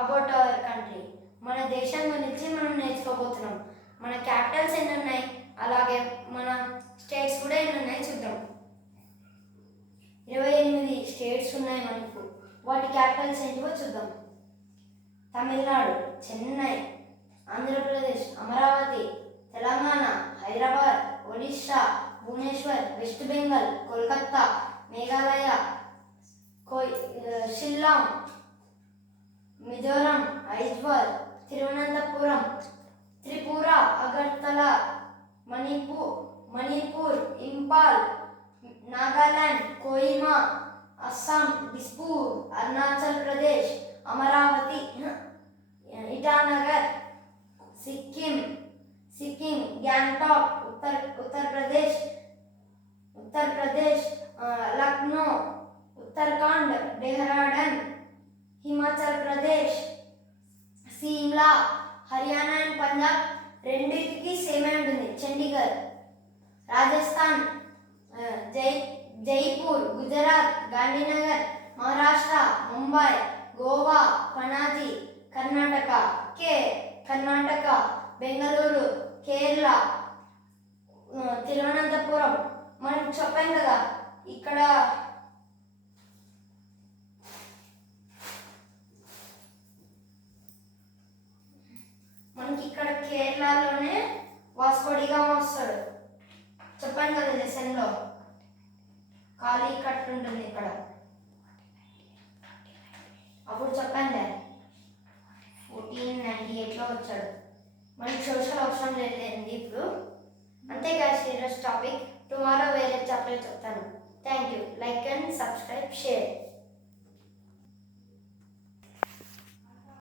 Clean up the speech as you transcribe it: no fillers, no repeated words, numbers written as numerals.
About our country. మన దేశం గురించి మనం నేర్చుకోబోతున్నాం. మన క్యాపిటల్స్ ఎన్ని ఉన్నాయి, అలాగే మన స్టేట్స్ కూడా ఎన్ని ఉన్నాయి చూద్దాం. 28 స్టేట్స్ ఉన్నాయి మనకు. వాటి క్యాపిటల్స్ ఏంటివో చూద్దాం. తమిళనాడు చెన్నై, ఆంధ్రప్రదేశ్ అమరావతి, తెలంగాణ హైదరాబాద్, ఒడిశా భువనేశ్వర్, వెస్ట్ బెంగాల్ కోల్కత్తా, మేఘాలయ షిల్లాంగ్, మిజోరం ఐజ్వాల్, తిరువనంతపురం, త్రిపుర అగర్తల, మణిపూర్ ఇంపాల్, నాగాలాండ్ కోహిమా, అస్సాం దిస్పూర్, అరుణాచల్ ప్రదేశ్ అమరావతి, ఇటానగర్, సిక్కిం గ్యాంగ్టాక్, ఉత్తర్ ప్రదేశ్ లక్నో, ఉత్తరాఖండ్ డెహ్రాడూన్, హిమాచల్ ప్రదేశ్ సిమ్లా, హర్యానా అండ్ పంజాబ్ రెండింటికి సేమే ఉంటుంది చండీగఢ్, రాజస్థాన్ జైపూర్, గుజరాత్ గాంధీనగర్, మహారాష్ట్ర ముంబై, గోవా పనాజీ, కర్ణాటక బెంగళూరు, కేరళ తిరువనంతపురం. మనం చెప్పాం కదా ఇక్కడ మనకి ఇక్కడ కేరళలోనే వాస్కోడిగామా వస్తాడు. చెప్పాను కదా లెసన్లో ఖాళీ కట్ ఉంటుంది ఇక్కడ. అప్పుడు చెప్పండి 1498లో వచ్చాడు. మనకి సోషల్ అవసరం లేదండి ఇప్పుడు. అంతే గాయ్స్ ఈరోజు టాపిక్. టుమారో వేరే చాప్టర్ చెప్తాను. Thank you. Like and subscribe, share.